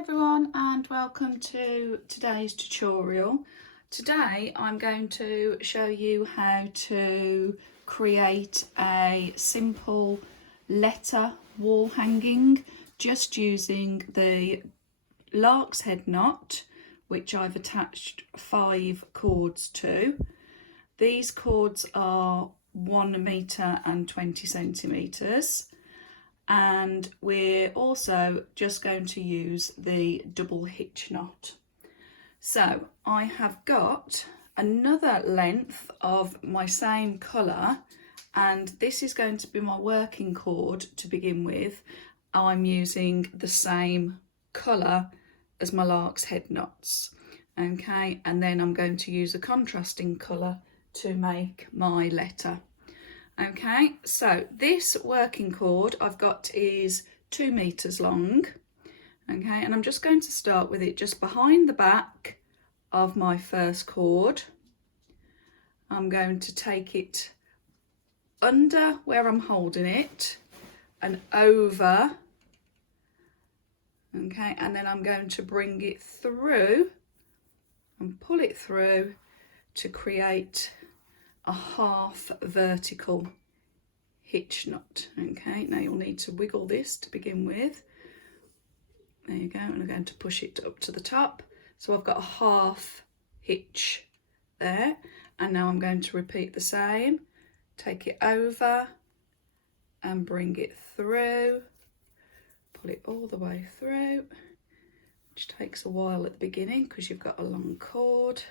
everyone, and welcome to today's tutorial. Today I'm going to show you how to create a simple letter wall hanging just using the lark's head knot, which I've attached 5 cords to. These cords are 1 metre and 20 centimetres. And we're also just going to use the double hitch knot. So I have got another length of my same colour, and this is going to be my working cord to begin with. I'm using the same colour as my lark's head knots, okay, and then I'm going to use a contrasting colour to make my letter. Okay, so this working cord I've got is 2 metres long, okay, and I'm just going to start with it just behind the back of my first cord. I'm going to take it under where I'm holding it and over, okay, and then I'm going to bring it through and pull it through to create a half vertical hitch knot. Okay, now you'll need to wiggle this to begin with. There you go, and I'm going to push it up to the top. So I've got a half hitch there, and now I'm going to repeat the same. Take it over and bring it through, pull it all the way through, which takes a while at the beginning because you've got a long cord.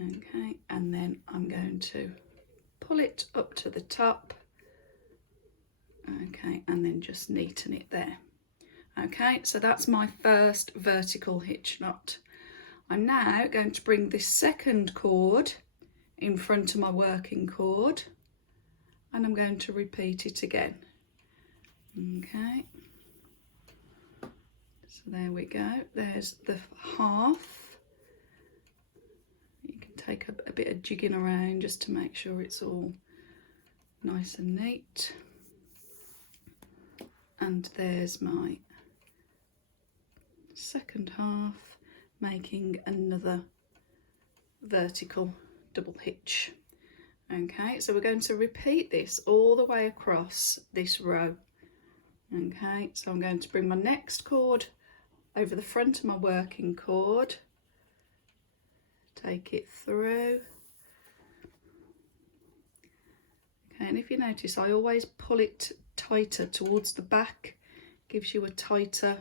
Okay, and then I'm going to pull it up to the top, okay, and then just neaten it there. Okay, so that's my first vertical hitch knot. I'm now going to bring this second cord in front of my working cord, and I'm going to repeat it again. Okay, so there we go, there's the half. Take a bit of jigging around just to make sure it's all nice and neat. And there's my second half, making another vertical double hitch. Okay, so we're going to repeat this all the way across this row. Okay, so I'm going to bring my next cord over the front of my working cord, take it through. Okay, and if you notice, I always pull it tighter towards the back, gives you a tighter,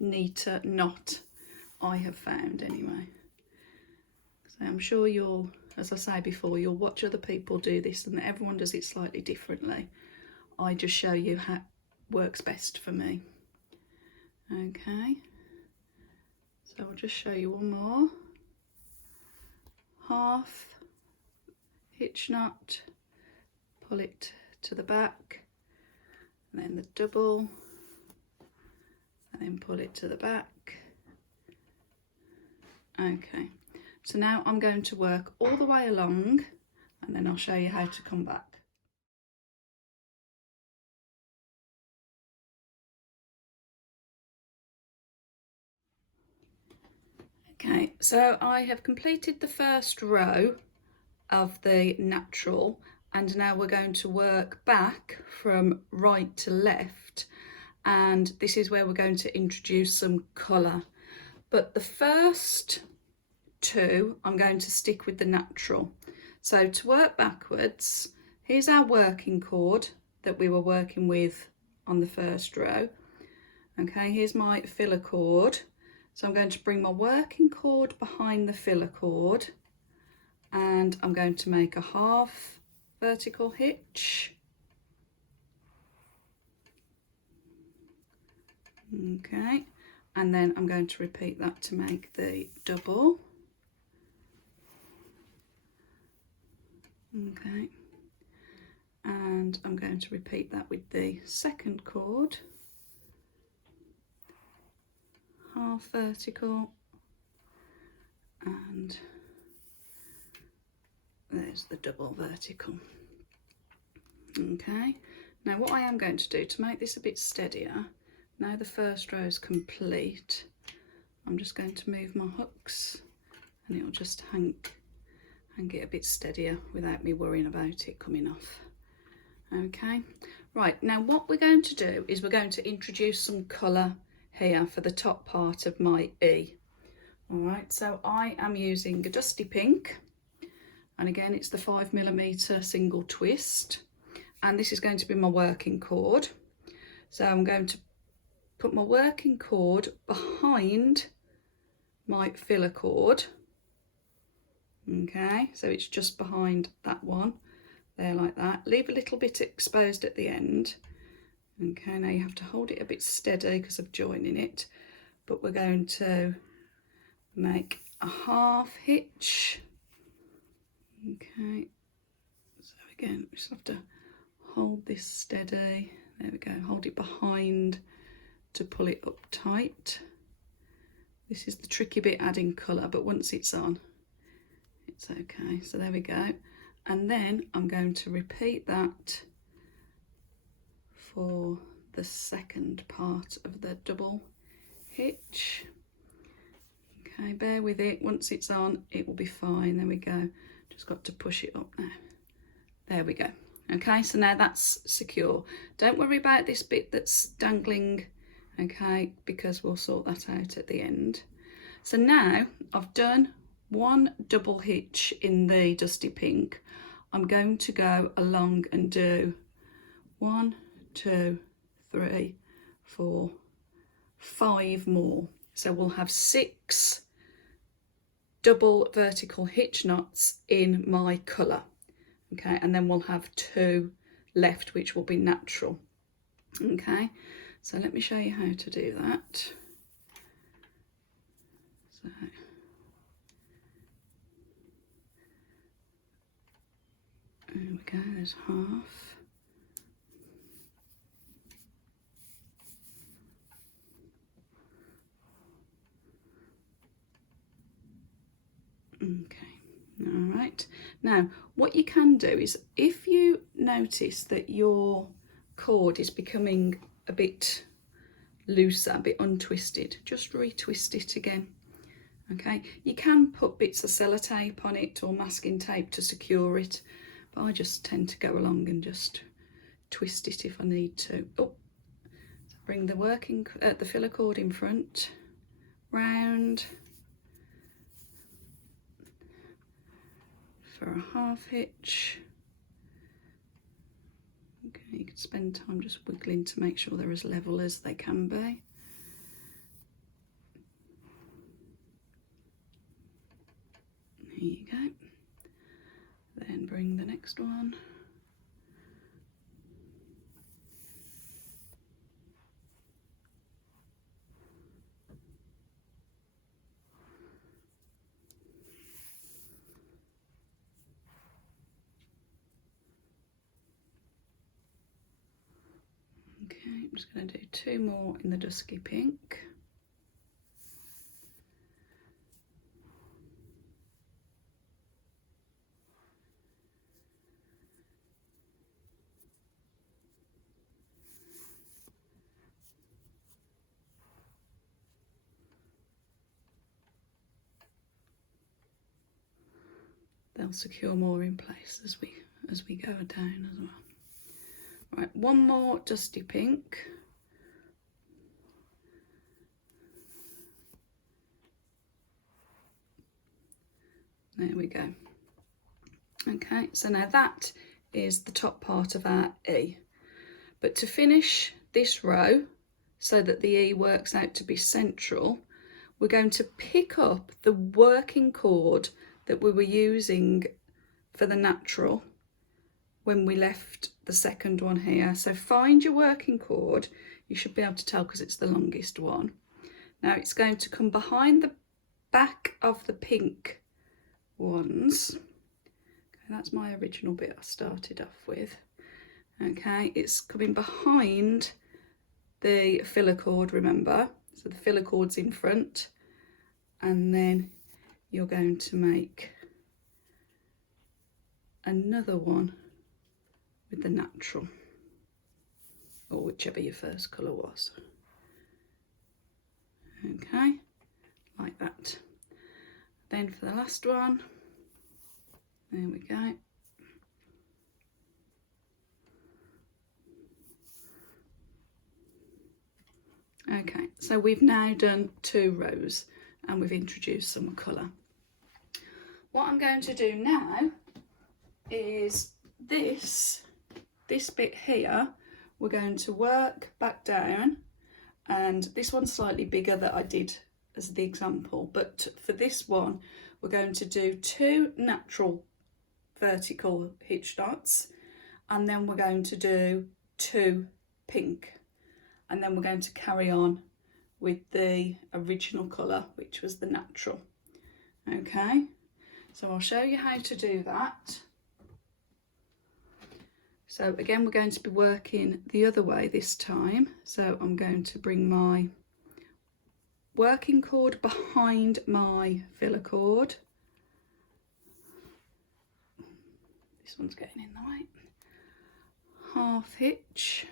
neater knot, I have found anyway. So I'm sure you'll, as I say before, you'll watch other people do this and everyone does it slightly differently. I just show you how it works best for me. Okay, so I'll just show you one more. Half hitch knot, pull it to the back, and then the double, and then pull it to the back. Okay, so now I'm going to work all the way along, and then I'll show you how to come back. Okay, so I have completed the first row of the natural, and now we're going to work back from right to left, and this is where we're going to introduce some colour. But the first 2 I'm going to stick with the natural. So to work backwards, here's our working cord that we were working with on the first row. Okay, here's my filler cord. So I'm going to bring my working cord behind the filler cord, and I'm going to make a half vertical hitch. Okay, and then I'm going to repeat that to make the double. Okay, and I'm going to repeat that with the second cord. Half vertical, and there's the double vertical. Okay, now what I am going to do to make this a bit steadier, Now the first row is complete, I'm just going to move my hooks and it'll just hang it a bit steadier without me worrying about it coming off. Okay, right, now what we're going to do is we're going to introduce some colour here for the top part of my E. All right, so I am using a dusty pink, and again it's the 5mm single twist, and this is going to be my working cord. So I'm going to put my working cord behind my filler cord. Okay, so it's just behind that one there, like that. Leave a little bit exposed at the end. Okay, now you have to hold it a bit steady because of joining it, but we're going to make a half hitch. Okay, so again we just have to hold this steady. There we go, hold it behind to pull it up tight. This is the tricky bit, adding colour, but once it's on it's okay. So there we go, and then I'm going to repeat that for the second part of the double hitch. Okay, bear with it, once it's on it will be fine. There we go, just got to push it up now. There we go. Okay, so now that's secure. Don't worry about this bit that's dangling, okay, because we'll sort that out at the end. So now I've done one double hitch in the dusty pink. I'm going to go along and do 1, 2, 3, 4, 5 more. So we'll have 6 double vertical hitch knots in my colour. Okay, and then we'll have 2 left, which will be natural. Okay, so let me show you how to do that. So there we go, there's half. Okay, all right. Now, what you can do is, if you notice that your cord is becoming a bit looser, a bit untwisted, just retwist it again. Okay, you can put bits of sellotape on it or masking tape to secure it, but I just tend to go along and just twist it if I need to. Oh, so bring the filler cord in front, round for a half hitch. Okay, you can spend time just wiggling to make sure they're as level as they can be. There you go. Then bring the next one. Okay, I'm just going to do 2 more in the dusky pink. They'll secure more in place as we go down as well. Right, 1 more dusty pink. There we go. Okay, so now that is the top part of our E. But to finish this row, so that the E works out to be central, we're going to pick up the working cord that we were using for the natural when we left the second one here. So find your working cord. You should be able to tell because it's the longest one. Now it's going to come behind the back of the pink ones. Okay, that's my original bit I started off with. Okay, it's coming behind the filler cord, remember. So the filler cord's in front, and then you're going to make another one with the natural, or whichever your first colour was. Okay, like that. Then for the last one, there we go. Okay, so we've now done 2 rows and we've introduced some colour. What I'm going to do now is this bit here, we're going to work back down, and this one's slightly bigger that I did as the example, but for this one we're going to do 2 natural vertical hitch knots, and then we're going to do 2 pink, and then we're going to carry on with the original colour, which was the natural. Okay, so I'll show you how to do that. So again, we're going to be working the other way this time. So I'm going to bring my working cord behind my filler cord. This one's getting in the way. Half hitch,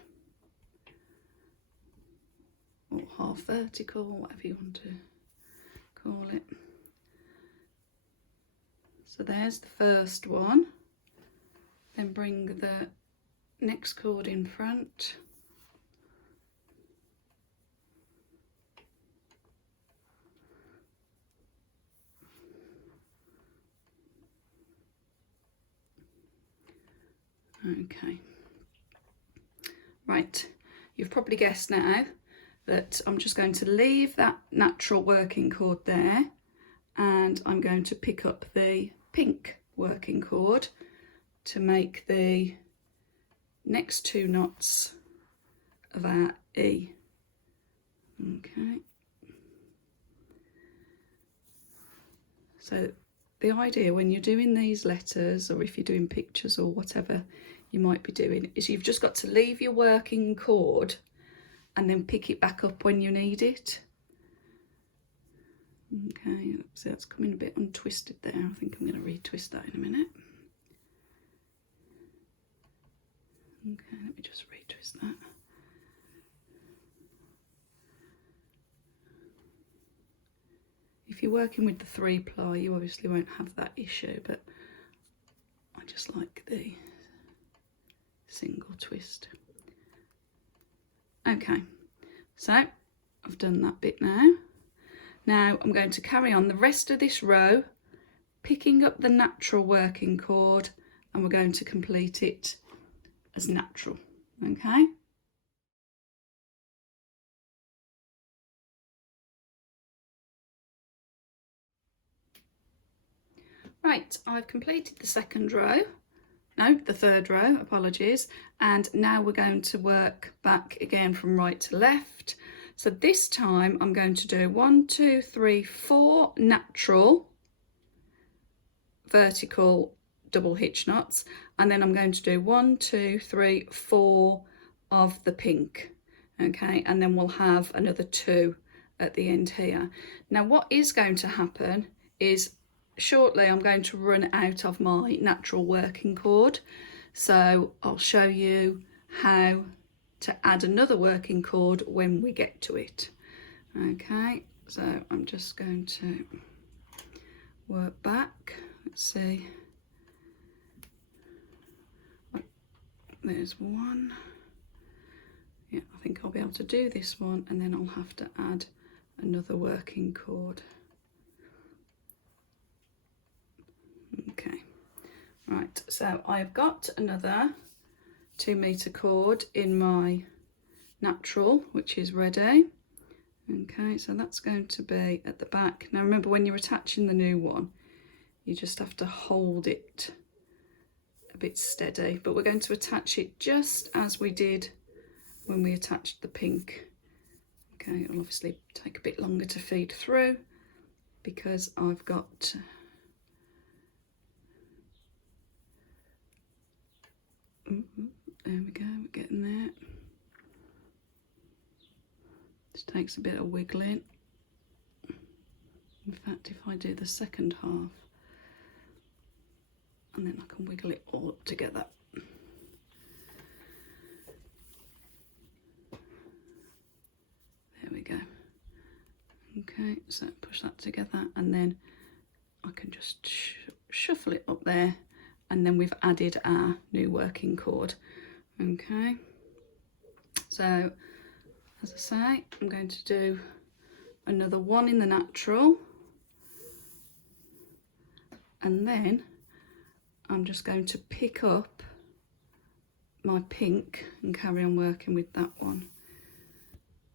or half vertical, whatever you want to call it. So there's the first one. Then bring the next cord in front. Okay. Right, you've probably guessed now that I'm just going to leave that natural working cord there, and I'm going to pick up the pink working cord to make the next 2 knots of our E. Okay. So the idea when you're doing these letters, or if you're doing pictures or whatever you might be doing, is you've just got to leave your working cord and then pick it back up when you need it. Okay, so that's coming a bit untwisted there. I think I'm going to retwist that in a minute. Okay, let me just retwist that. If you're working with the 3-ply, you obviously won't have that issue, but I just like the single twist. Okay, so I've done that bit now. Now I'm going to carry on the rest of this row, picking up the natural working cord, and we're going to complete it as natural. Okay. Right, I've completed the second row. No, the third row, apologies. And now we're going to work back again from right to left. So this time I'm going to do 1, 2, 3, 4 natural vertical double hitch knots, and then I'm going to do 1, 2, 3, 4 of the pink. Okay, and then we'll have another 2 at the end here. Now what is going to happen is shortly I'm going to run out of my natural working cord, so I'll show you how to add another working cord when we get to it. Okay, so I'm just going to work back. Let's see, there's one. Yeah, I think I'll be able to do this one, and then I'll have to add another working cord. Okay, right, so I've got another 2-meter cord in my natural, which is ready. Okay, so that's going to be at the back. Now remember, when you're attaching the new one, you just have to hold it a bit steady, but we're going to attach it just as we did when we attached the pink. Okay, it'll obviously take a bit longer to feed through because I've got there we go, we're getting there. This takes a bit of wiggling. In fact, if I do the second half, and then I can wiggle it all up together. There we go. Okay, so push that together, and then I can just shuffle it up there, and then we've added our new working cord. Okay, so as I say, I'm going to do another one in the natural, and then I'm just going to pick up my pink and carry on working with that one.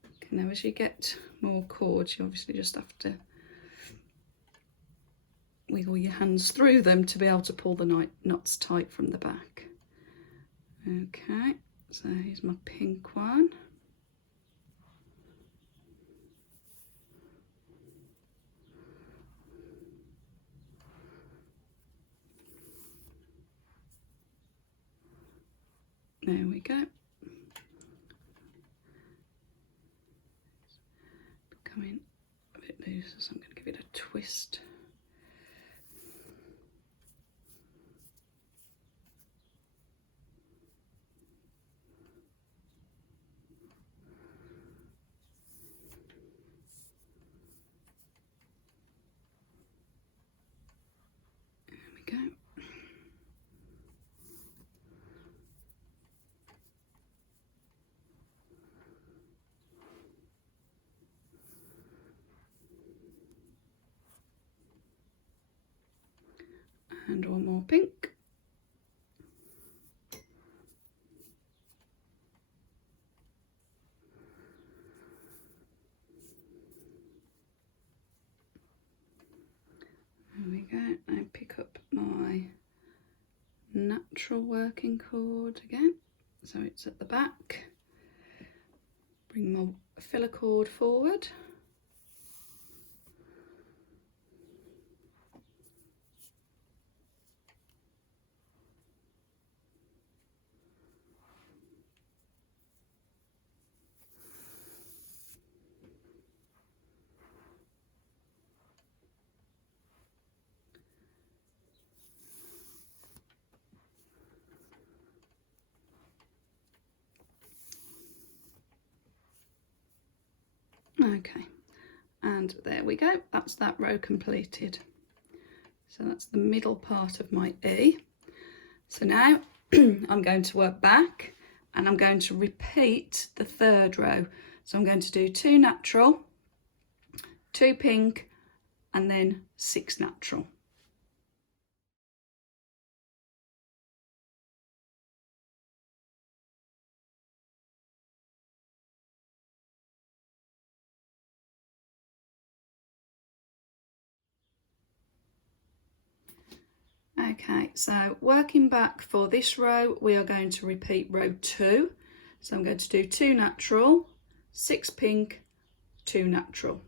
Okay, now as you get more cords, you obviously just have to wiggle your hands through them to be able to pull the knots tight from the back. Okay, so here's my pink one. There we go. Becoming a bit loose, so I'm going to give it a twist. There we go. And one more pink. There we go. I pick up my natural working cord again, so it's at the back. Bring my filler cord forward. Okay, and there we go, that's that row completed. So that's the middle part of my E. So now I'm going to work back, and I'm going to repeat the third row. So I'm going to do 2 natural, 2 pink, and then 6 natural. Okay, so working back for this row, we are going to repeat row 2. So I'm going to do 2 natural, 6 pink, 2 natural.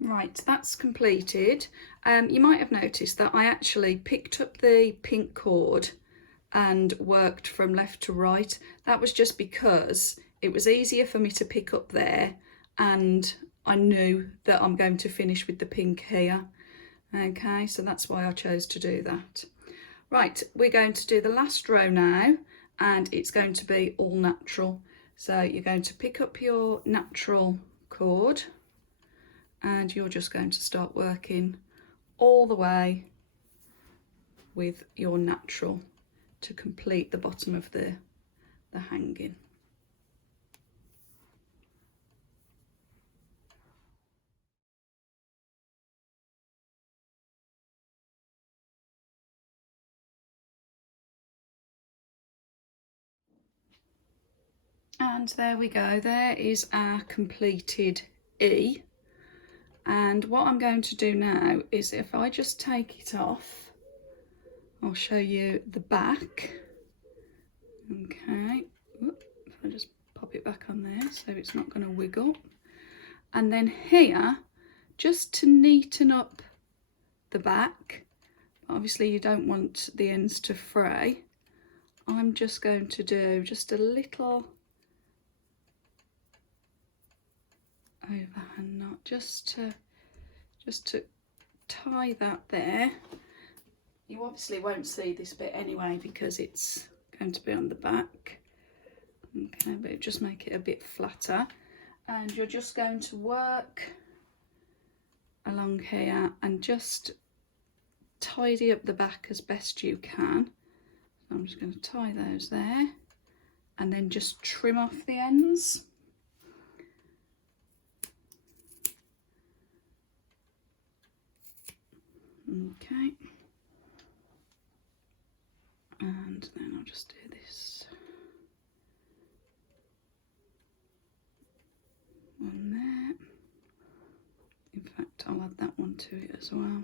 Right, that's completed. You might have noticed that I actually picked up the pink cord and worked from left to right. That was just because it was easier for me to pick up there, and I knew that I'm going to finish with the pink here. Okay, so that's why I chose to do that. Right, we're going to do the last row now, and it's going to be all natural. So you're going to pick up your natural cord, and you're just going to start working all the way with your natural to complete the bottom of the hanging. And there we go, there is our completed E. And what I'm going to do now is, if I just take it off, I'll show you the back. Okay, if I just pop it back on there so it's not going to wiggle. And then here, just to neaten up the back, obviously you don't want the ends to fray, I'm just going to do just a little overhand knot, just to tie that there, You obviously won't see this bit anyway because it's going to be on the back. Okay, but just make it a bit flatter. And you're just going to work along here and just tidy up the back as best you can. So I'm just going to tie those there and then just trim off the ends. Okay. And then I'll just do this one there. In fact, I'll add that one to it as well.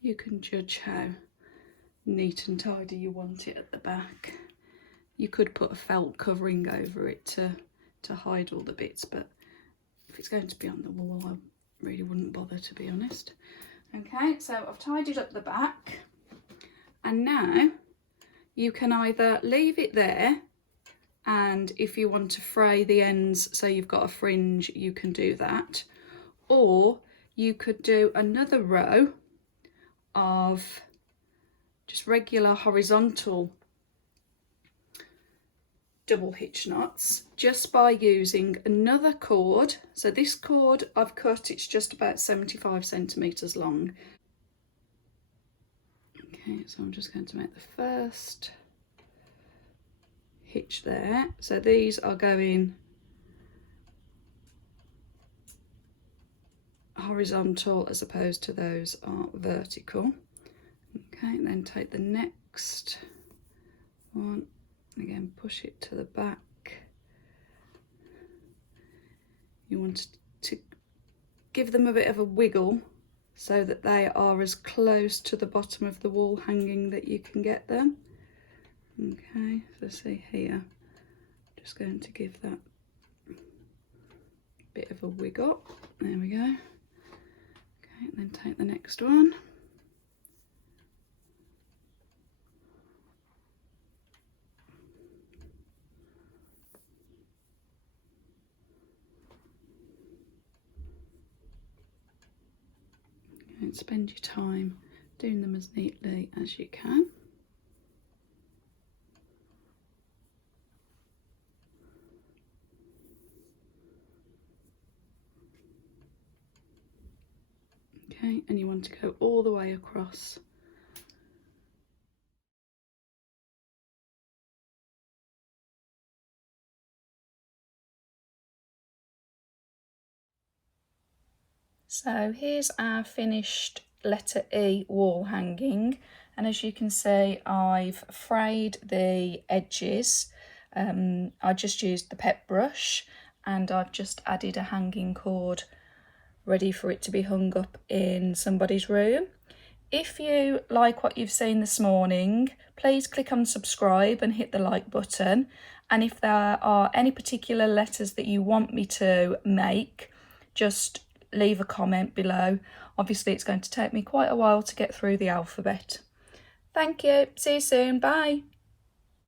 You can judge how neat and tidy you want it at the back. You could put a felt covering over it to hide all the bits, but if it's going to be on the wall, I really wouldn't bother, to be honest. Okay, so I've tidied up the back, and now you can either leave it there, and if you want to fray the ends so you've got a fringe, you can do that, or you could do another row of just regular horizontal double hitch knots just by using another cord. So this cord I've cut, it's just about 75 centimeters long. Okay, so I'm just going to make the first hitch there. So these are going horizontal as opposed to those are vertical. Okay, and then take the next one. Again, push it to the back. You want to give them a bit of a wiggle so that they are as close to the bottom of the wall hanging that you can get them. Okay, so see here, just going to give that bit of a wiggle. There we go. Okay, and then take the next one. And spend your time doing them as neatly as you can. Okay, and you want to go all the way across. So here's our finished letter E wall hanging, and as you can see I've frayed the edges. I just used the pet brush and I've just added a hanging cord ready for it to be hung up in somebody's room. If you like what you've seen this morning, please click on subscribe and hit the like button, and if there are any particular letters that you want me to make, just leave a comment below. Obviously it's going to take me quite a while to get through the alphabet. Thank you, see you soon, bye.